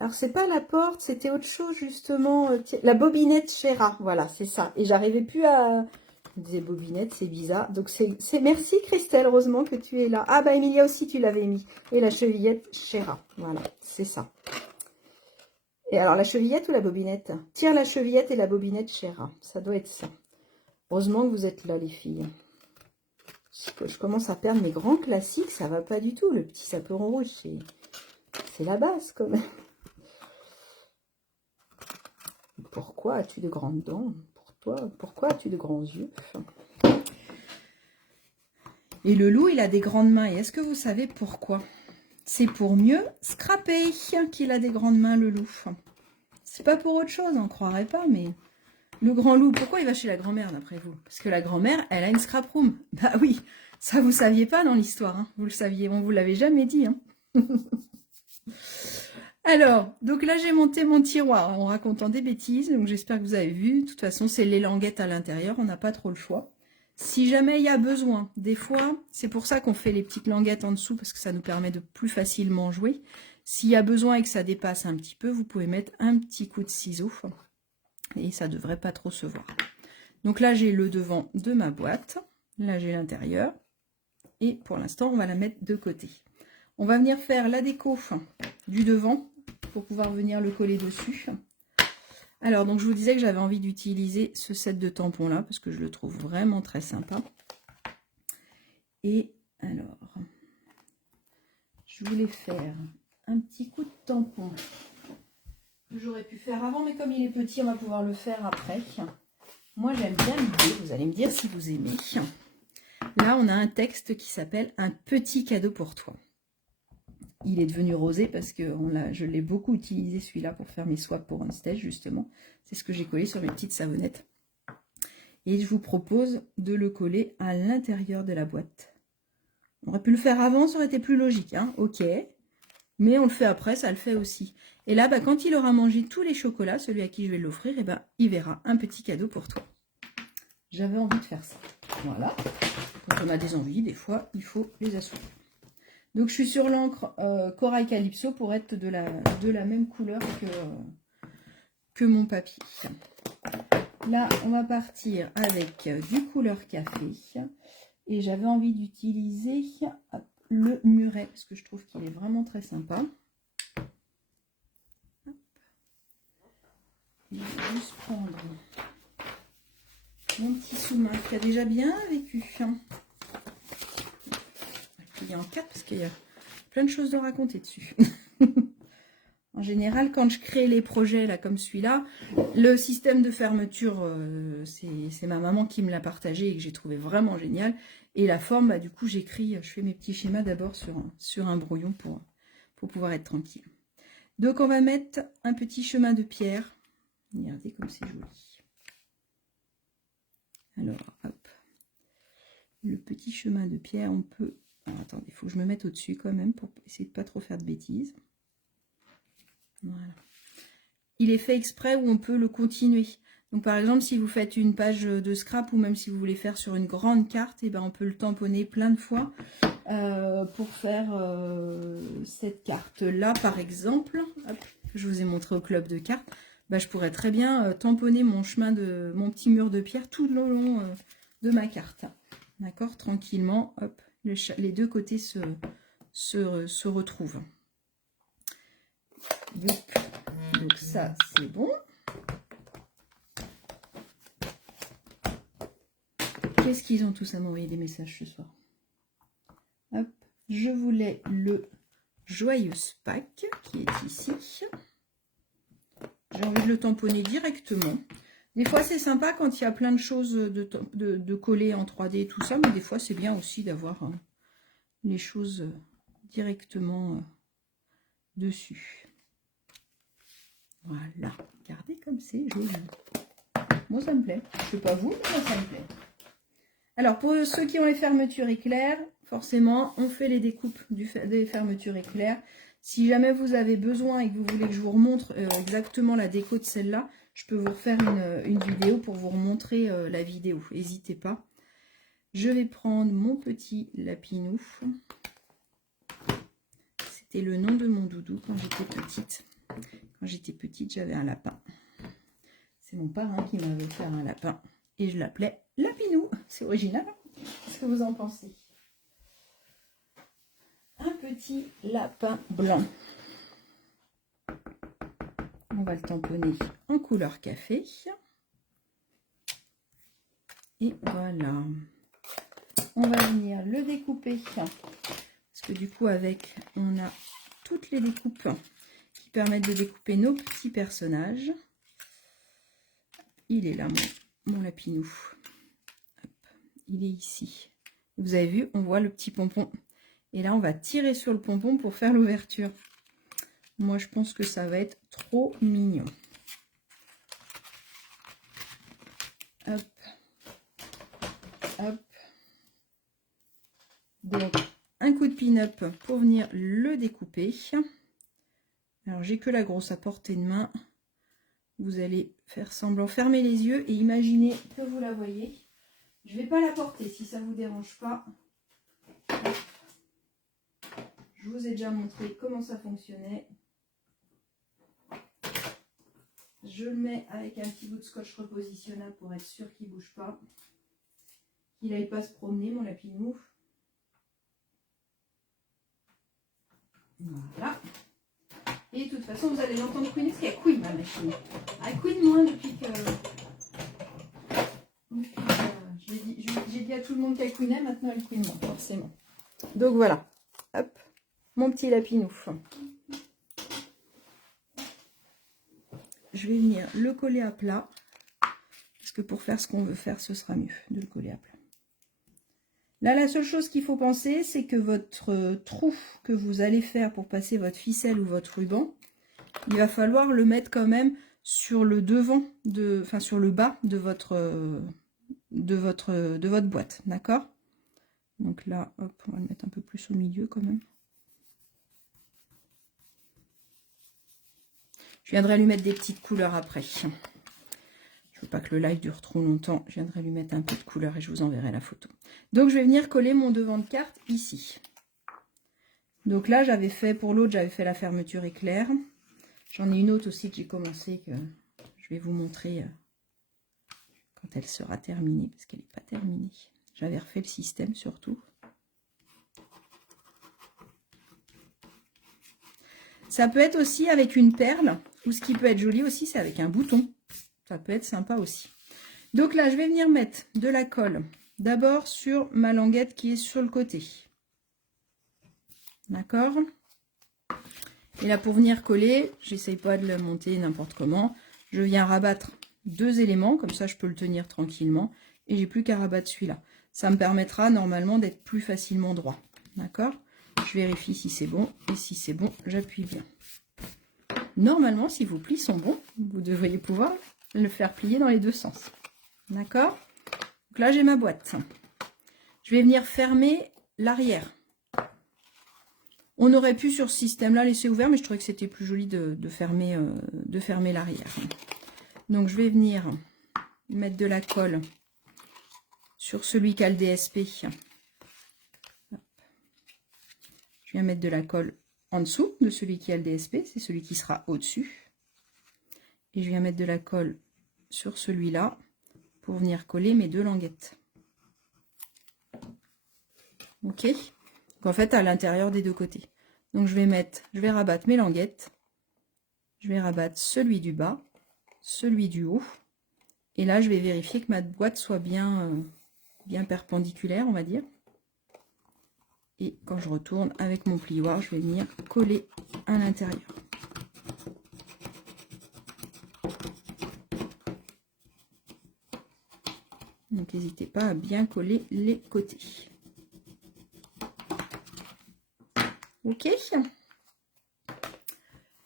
Alors, c'est pas la porte, c'était autre chose justement. La bobinette Chéra, voilà, c'est ça. Et j'arrivais plus à... Je disais bobinette, c'est bizarre. Donc, c'est merci Christelle, heureusement que tu es là. Ah, Emilia aussi, tu l'avais mis. Et la chevillette Chéra, voilà, c'est ça. Et alors, la chevillette ou la bobinette? Tire la chevillette et la bobinette Chéra, ça doit être ça. Heureusement que vous êtes là, les filles. Je commence à perdre mes grands classiques, ça va pas du tout. Le petit chaperon rouge, c'est la base quand même. Pourquoi as-tu de grandes dents? Pourquoi as-tu de grands yeux? Et le loup, il a des grandes mains. Et est-ce que vous savez pourquoi? C'est pour mieux scraper qu'il a des grandes mains, le loup. C'est pas pour autre chose, on ne croirait pas, mais... Le grand loup, pourquoi il va chez la grand-mère, d'après vous? Parce que la grand-mère, elle a une scrap room. Bah oui, Ça, vous saviez pas dans l'histoire, hein. Vous le saviez, on vous l'avait jamais dit. Hein. Alors, donc là, j'ai monté mon tiroir en racontant des bêtises. Donc, j'espère que vous avez vu. De toute façon, c'est les languettes à l'intérieur. On n'a pas trop le choix. Si jamais il y a besoin, des fois, c'est pour ça qu'on fait les petites languettes en dessous, parce que ça nous permet de plus facilement jouer. S'il y a besoin et que ça dépasse un petit peu, vous pouvez mettre un petit coup de ciseau. Et ça ne devrait pas trop se voir. Donc là, j'ai le devant de ma boîte. Là, j'ai l'intérieur. Et pour l'instant, on va la mettre de côté. On va venir faire la déco du devant pour pouvoir venir le coller dessus. Alors, donc je vous disais que j'avais envie d'utiliser ce set de tampons là parce que je le trouve vraiment très sympa. Et alors, je voulais faire un petit coup de tampon que j'aurais pu faire avant, mais comme il est petit, on va pouvoir le faire après. Moi, j'aime bien l'idée, vous allez me dire si vous aimez. Là, on a un texte qui s'appelle « Un petit cadeau pour toi ». Il est devenu rosé parce que je l'ai beaucoup utilisé celui-là pour faire mes swaps pour un stage justement. C'est ce que j'ai collé sur mes petites savonnettes. Et je vous propose de le coller à l'intérieur de la boîte. On aurait pu le faire avant, ça aurait été plus logique, hein, ok. Mais on le fait après, ça le fait aussi. Et là, quand il aura mangé tous les chocolats, celui à qui je vais l'offrir, il verra un petit cadeau pour toi. J'avais envie de faire ça. Voilà. Quand on a des envies, des fois, il faut les assouvir. Donc, je suis sur l'encre Corail Calypso pour être de la même couleur que mon papier. Là, on va partir avec du couleur café. Et j'avais envie d'utiliser le muret parce que je trouve qu'il est vraiment très sympa. Je vais juste prendre mon petit sous-main qui a déjà bien vécu. Il est en 4 parce qu'il y a plein de choses à raconter dessus. En général, quand je crée les projets là comme celui-là, le système de fermeture, c'est ma maman qui me l'a partagé et que j'ai trouvé vraiment génial. Et la forme, du coup, je fais mes petits schémas d'abord sur un brouillon pour pouvoir être tranquille. Donc, on va mettre un petit chemin de pierre. Regardez comme c'est joli. Alors, hop. Le petit chemin de pierre, on peut... Alors, attendez, il faut que je me mette au-dessus quand même pour essayer de ne pas trop faire de bêtises. Voilà. Il est fait exprès où on peut le continuer. Donc par exemple, si vous faites une page de scrap ou même si vous voulez faire sur une grande carte, on peut le tamponner plein de fois pour faire cette carte-là, par exemple. Hop, que je vous ai montré au club de cartes. Je pourrais très bien tamponner mon petit mur de pierre tout le long de ma carte. D'accord, tranquillement. Hop, les deux côtés se retrouvent. Donc ça, c'est bon. Qu'est-ce qu'ils ont tous à m'envoyer des messages ce soir? Hop, je voulais le joyeux Pâques qui est ici. J'ai envie de le tamponner directement. Des fois, c'est sympa quand il y a plein de choses de coller en 3D et tout ça, mais des fois, c'est bien aussi d'avoir les choses directement dessus. Voilà, regardez comme c'est joli. Moi, ça me plaît. Je ne sais pas vous, mais moi, ça me plaît. Alors, pour ceux qui ont les fermetures éclairs, forcément, on fait les découpes des fermetures éclairs. Si jamais vous avez besoin et que vous voulez que je vous remontre exactement la déco de celle-là, je peux vous refaire une vidéo pour vous remontrer la vidéo. N'hésitez pas. Je vais prendre mon petit lapinou. C'était le nom de mon doudou quand j'étais petite. Quand j'étais petite, j'avais un lapin. C'est mon parrain qui m'avait offert un lapin. Et je l'appelais Lapinou. C'est original. Qu'est-ce que vous en pensez? Un petit lapin blanc. On va le tamponner en couleur café. Et voilà. On va venir le découper. Parce que du coup, on a toutes les découpes qui permettent de découper nos petits personnages. Il est là, mon lapinou. Hop, il est ici. Vous avez vu, on voit le petit pompon. Et là, on va tirer sur le pompon pour faire l'ouverture. Moi, je pense que ça va être trop mignon. Hop. Hop. Donc, un coup de pin-up pour venir le découper. Alors, j'ai que la grosse à portée de main. Vous allez faire semblant, fermer les yeux et imaginer que vous la voyez. Je ne vais pas la porter si ça ne vous dérange pas. Je vous ai déjà montré comment ça fonctionnait. Je le mets avec un petit bout de scotch repositionnable pour être sûr qu'il ne bouge pas. Qu'il n'aille pas se promener, mon lapinou. Voilà. Et de toute façon, vous allez l'entendre couiner parce qu'elle couine, ma machine. Elle couine moins depuis que... J'ai dit à tout le monde qu'elle couinait, maintenant elle couine moins, forcément. Donc voilà. Hop, mon petit lapinou. Je vais venir le coller à plat. Parce que pour faire ce qu'on veut faire, ce sera mieux de le coller à plat. Là, la seule chose qu'il faut penser, c'est que votre trou que vous allez faire pour passer votre ficelle ou votre ruban, il va falloir le mettre quand même sur le devant, enfin sur le bas de votre boîte, d'accord? Donc là, hop, on va le mettre un peu plus au milieu quand même. Je viendrai lui mettre des petites couleurs après. Je ne veux pas que le live dure trop longtemps. Je viendrai lui mettre un peu de couleur et je vous enverrai la photo. Donc je vais venir coller mon devant de carte ici. Donc là, j'avais fait, pour l'autre, j'avais fait la fermeture éclair. J'en ai une autre aussi que j'ai commencé, que je vais vous montrer quand elle sera terminée, parce qu'elle n'est pas terminée. J'avais refait le système surtout. Ça peut être aussi avec une perle, ou ce qui peut être joli aussi, c'est avec un bouton. Ça peut être sympa aussi. Donc là, je vais venir mettre de la colle, d'abord sur ma languette qui est sur le côté. D'accord? Et là, pour venir coller, j'essaye pas de le monter n'importe comment. Je viens rabattre 2 éléments, comme ça je peux le tenir tranquillement. Et j'ai plus qu'à rabattre celui-là. Ça me permettra normalement d'être plus facilement droit. D'accord? Je vérifie si c'est bon. Et si c'est bon, j'appuie bien. Normalement, si vos plis sont bons, vous devriez pouvoir le faire plier dans les deux sens. D'accord? Donc là, j'ai ma boîte. Je vais venir fermer l'arrière. On aurait pu sur ce système-là laisser ouvert, mais je trouvais que c'était plus joli de fermer l'arrière. Donc je vais venir mettre de la colle sur celui qui a le DSP. Je viens mettre de la colle en dessous de celui qui a le DSP, c'est celui qui sera au-dessus. Et je viens mettre de la colle sur celui-là pour venir coller mes 2 languettes. Ok? Donc en fait à l'intérieur des 2 côtés. Donc je vais rabattre mes languettes. Je vais rabattre celui du bas, celui du haut. Et là je vais vérifier que ma boîte soit bien perpendiculaire, on va dire. Et quand je retourne avec mon plioir, je vais venir coller à l'intérieur. Donc n'hésitez pas à bien coller les côtés. Ok.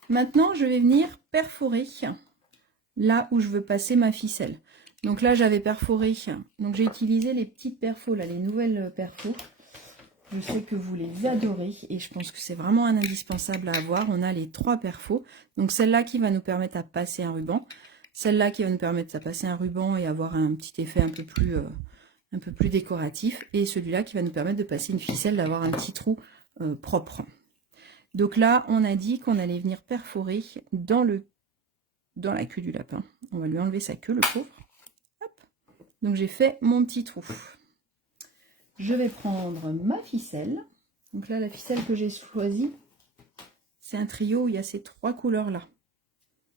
Maintenant, je vais venir perforer là où je veux passer ma ficelle. Donc là, j'avais perforé. Donc j'ai utilisé les petites perfos, là, les nouvelles perfos. Je sais que vous les adorez et je pense que c'est vraiment un indispensable à avoir. On a les 3 perfos. Donc celle-là qui va nous permettre à passer un ruban. Celle-là qui va nous permettre de passer un ruban et avoir un petit effet un peu plus décoratif. Et celui-là qui va nous permettre de passer une ficelle, d'avoir un petit trou propre. Donc là, on a dit qu'on allait venir perforer dans la queue du lapin. On va lui enlever sa queue, le pauvre. Hop. Donc j'ai fait mon petit trou. Je vais prendre ma ficelle. Donc là, la ficelle que j'ai choisie, c'est un trio où il y a ces 3 couleurs-là.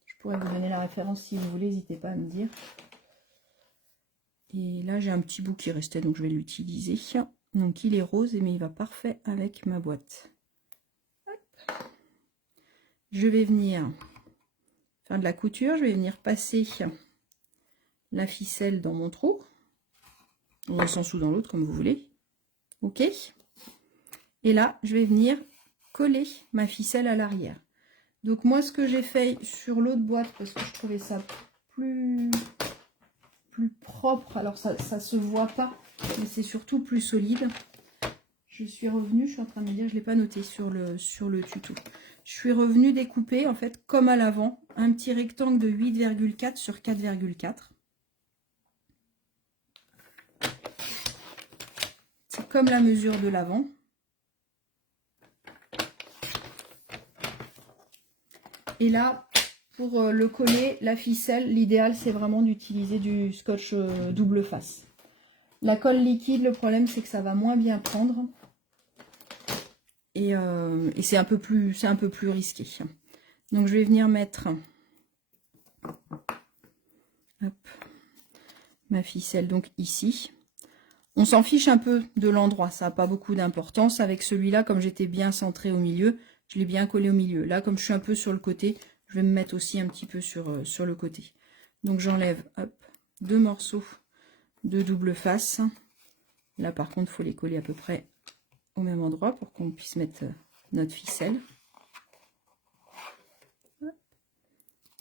Je pourrais vous donner la référence si vous voulez, n'hésitez pas à me dire. Et là, j'ai un petit bout qui restait, donc je vais l'utiliser. Donc il est rose, mais il va parfait avec ma boîte. Hop. Je vais venir faire de la couture. Je vais venir passer la ficelle dans mon trou. Dans un sens ou dans l'autre, comme vous voulez. Ok. Et là, je vais venir coller ma ficelle à l'arrière. Donc moi, ce que j'ai fait sur l'autre boîte, parce que je trouvais ça plus propre, alors ça se voit pas, mais c'est surtout plus solide. je suis revenue, je suis en train de me dire, je ne l'ai pas noté sur le tuto. Je suis revenue découper, en fait, comme à l'avant, un petit rectangle de 8,4 sur 4,4. C'est comme la mesure de l'avant. Et là, pour le coller, la ficelle, l'idéal, c'est vraiment d'utiliser du scotch double face. La colle liquide, le problème, c'est que ça va moins bien prendre. Et c'est un peu plus risqué. Donc, je vais venir mettre hop, ma ficelle donc ici. On s'en fiche un peu de l'endroit, ça n'a pas beaucoup d'importance. Avec celui-là, comme j'étais bien centré au milieu, je l'ai bien collé au milieu. Là, comme je suis un peu sur le côté, je vais me mettre aussi un petit peu sur le côté. Donc j'enlève 2 morceaux de double face. Là, par contre, il faut les coller à peu près au même endroit pour qu'on puisse mettre notre ficelle.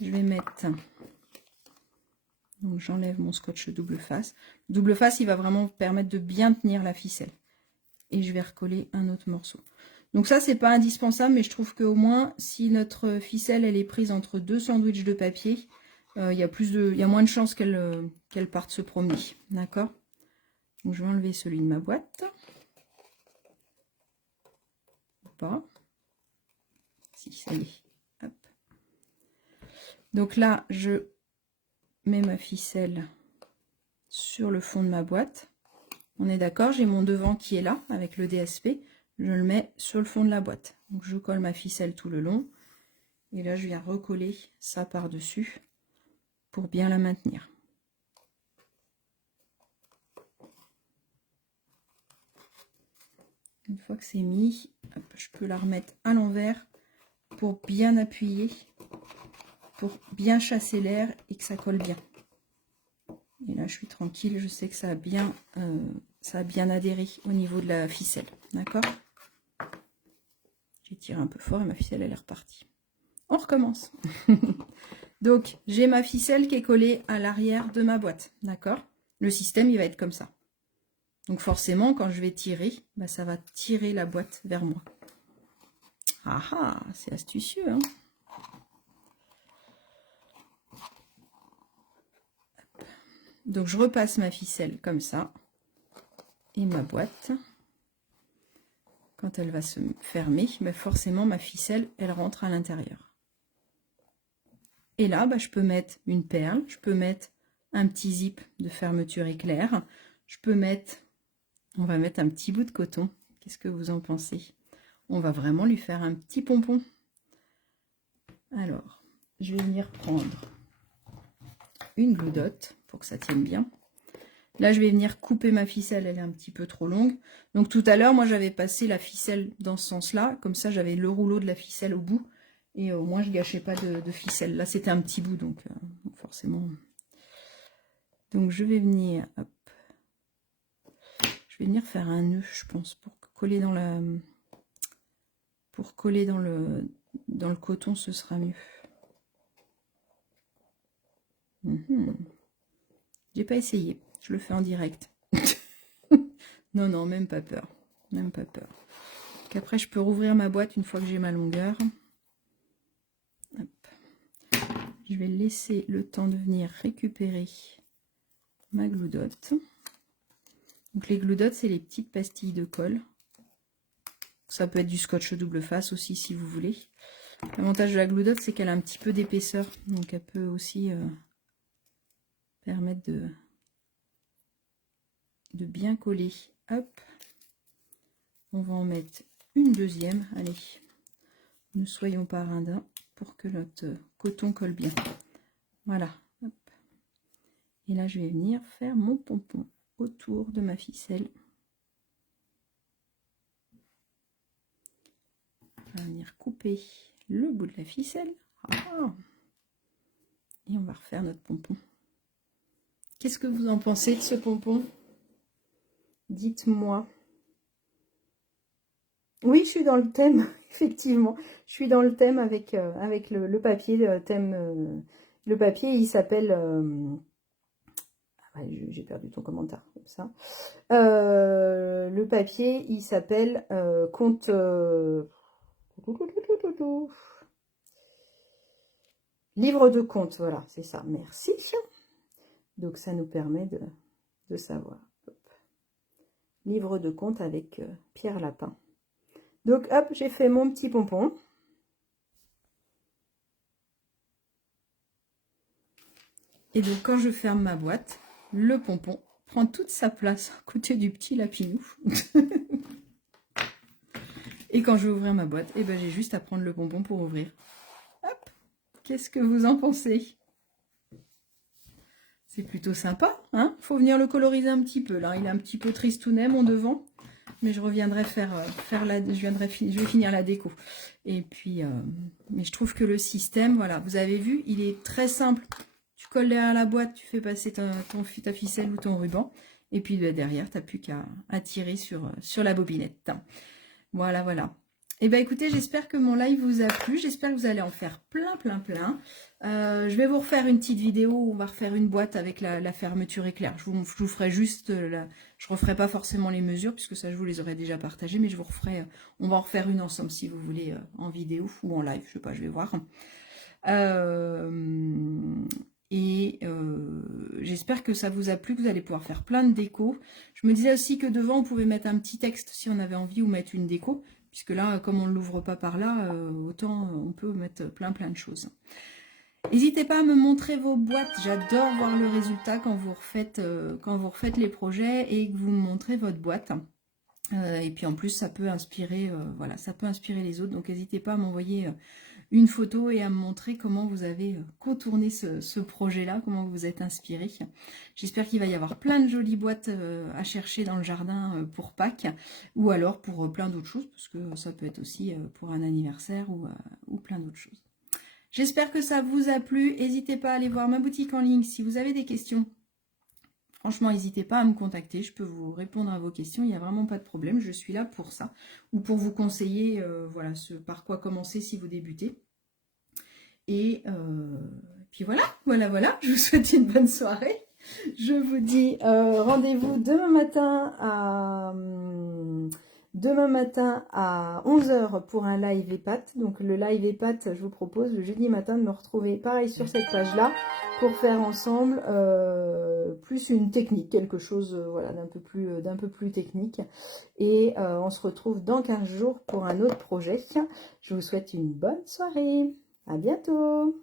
Je vais mettre... Donc j'enlève mon scotch double face. Le double face, il va vraiment permettre de bien tenir la ficelle. Et je vais recoller un autre morceau. Donc ça, c'est pas indispensable, mais je trouve qu'au moins, si notre ficelle, elle est prise entre 2 sandwichs de papier, il y a moins de chances qu'elle parte se promener. D'accord? Donc je vais enlever celui de ma boîte. Ou pas. Si, ça y est. Hop. Donc là, je mets ma ficelle sur le fond de ma boîte. On est d'accord, j'ai mon devant qui est là avec le DSP. Je le mets sur le fond de la boîte. Donc je colle ma ficelle tout le long. Et là, je viens recoller ça par-dessus pour bien la maintenir. Une fois que c'est mis, hop, je peux la remettre à l'envers pour bien appuyer, pour bien chasser l'air et que ça colle bien. Et là, je suis tranquille, je sais que ça a bien adhéré au niveau de la ficelle. D'accord? J'ai tiré un peu fort et ma ficelle, elle est repartie. On recommence. Donc, j'ai ma ficelle qui est collée à l'arrière de ma boîte. D'accord? Le système, il va être comme ça. Donc, forcément, quand je vais tirer, bah, ça va tirer la boîte vers moi. Ah ah, c'est astucieux, hein? Donc, je repasse ma ficelle comme ça. Et ma boîte, quand elle va se fermer, bah, forcément, ma ficelle, elle rentre à l'intérieur. Et là, bah, je peux mettre une perle, je peux mettre un petit zip de fermeture éclair, je peux mettre, on va mettre un petit bout de coton. Qu'est-ce que vous en pensez? On va vraiment lui faire un petit pompon. Alors, je vais venir prendre une glue dot pour que ça tienne bien. Là, je vais venir couper ma ficelle, elle est un petit peu trop longue. Donc tout à l'heure, moi, j'avais passé la ficelle dans ce sens-là. Comme ça, j'avais le rouleau de la ficelle au bout. Et au moins, je gâchais pas de ficelle. Là, c'était un petit bout, donc forcément. Donc, je vais venir, hop. Je vais venir faire un nœud, je pense, pour coller dans la... Pour coller dans le coton, ce sera mieux. J'ai pas essayé. Je le fais en direct. Non, non, même pas peur. Même pas peur. Qu'après, je peux rouvrir ma boîte une fois que j'ai ma longueur. Hop. Je vais laisser le temps de venir récupérer ma glue dot. Donc les glue dots, c'est les petites pastilles de colle. Ça peut être du scotch double face aussi si vous voulez. L'avantage de la glue dot, c'est qu'elle a un petit peu d'épaisseur. Donc elle peut aussi permettre de bien coller. Hop. On va en mettre une deuxième. Allez, ne soyons pas rindins pour que notre coton colle bien. Voilà. Hop. Et là, je vais venir faire mon pompon autour de ma ficelle. On va venir couper le bout de la ficelle. Ah. Et on va refaire notre pompon. Qu'est-ce que vous en pensez de ce pompon? Dites-moi. Oui, je suis dans le thème, effectivement. Je suis dans le thème avec le papier. Le papier, il s'appelle... j'ai perdu ton commentaire, comme ça. Le papier, il s'appelle compte... livre de compte, voilà, c'est ça, merci. Donc ça nous permet de savoir. Hop. Livre de compte avec Pierre Lapin. Donc hop, j'ai fait mon petit pompon. Et donc quand je ferme ma boîte, le pompon prend toute sa place à côté du petit lapinou. Et quand je vais ouvrir ma boîte, eh ben, j'ai juste à prendre le pompon pour ouvrir. Hop, qu'est-ce que vous en pensez? C'est plutôt sympa, hein? Faut venir le coloriser un petit peu, là. Il est un petit peu tristounet, mon devant. Mais je reviendrai je vais finir la déco. Et puis, mais je trouve que le système, voilà, vous avez vu, il est très simple. Tu colles derrière la boîte, tu fais passer ta ficelle ou ton ruban. Et puis derrière, tu n'as plus qu'à tirer sur la bobinette. Voilà, voilà. Et bien écoutez, j'espère que mon live vous a plu. J'espère que vous allez en faire plein. Je vais vous refaire une petite vidéo où on va refaire une boîte avec la fermeture éclair. Je vous ferai juste, je referai pas forcément les mesures puisque ça je vous les aurais déjà partagées, mais je vous referai, on va en refaire une ensemble si vous voulez en vidéo ou en live, je sais pas, je vais voir. J'espère que ça vous a plu, que vous allez pouvoir faire plein de déco. Je me disais aussi que devant on pouvait mettre un petit texte si on avait envie ou mettre une déco. Puisque là, comme on ne l'ouvre pas par là, autant on peut mettre plein de choses. N'hésitez pas à me montrer vos boîtes. J'adore voir le résultat quand vous refaites les projets et que vous me montrez votre boîte. Et puis en plus, ça peut inspirer, voilà, ça peut inspirer les autres. Donc n'hésitez pas à m'envoyer une photo et à me montrer comment vous avez contourné ce projet-là, comment vous vous êtes inspiré. J'espère qu'il va y avoir plein de jolies boîtes à chercher dans le jardin pour Pâques, ou alors pour plein d'autres choses, parce que ça peut être aussi pour un anniversaire ou plein d'autres choses. J'espère que ça vous a plu. N'hésitez pas à aller voir ma boutique en ligne si vous avez des questions. Franchement, n'hésitez pas à me contacter, je peux vous répondre à vos questions, il n'y a vraiment pas de problème, je suis là pour ça. Ou pour vous conseiller voilà, par quoi commencer si vous débutez. Et puis voilà, je vous souhaite une bonne soirée. Je vous dis rendez-vous demain matin à 11 h pour un live EPAT. Donc le live EPAT, je vous propose le jeudi matin de me retrouver pareil sur cette page-là pour faire ensemble plus une technique, quelque chose voilà, d'un peu plus technique. Et on se retrouve dans 15 jours pour un autre projet. Je vous souhaite une bonne soirée. À bientôt.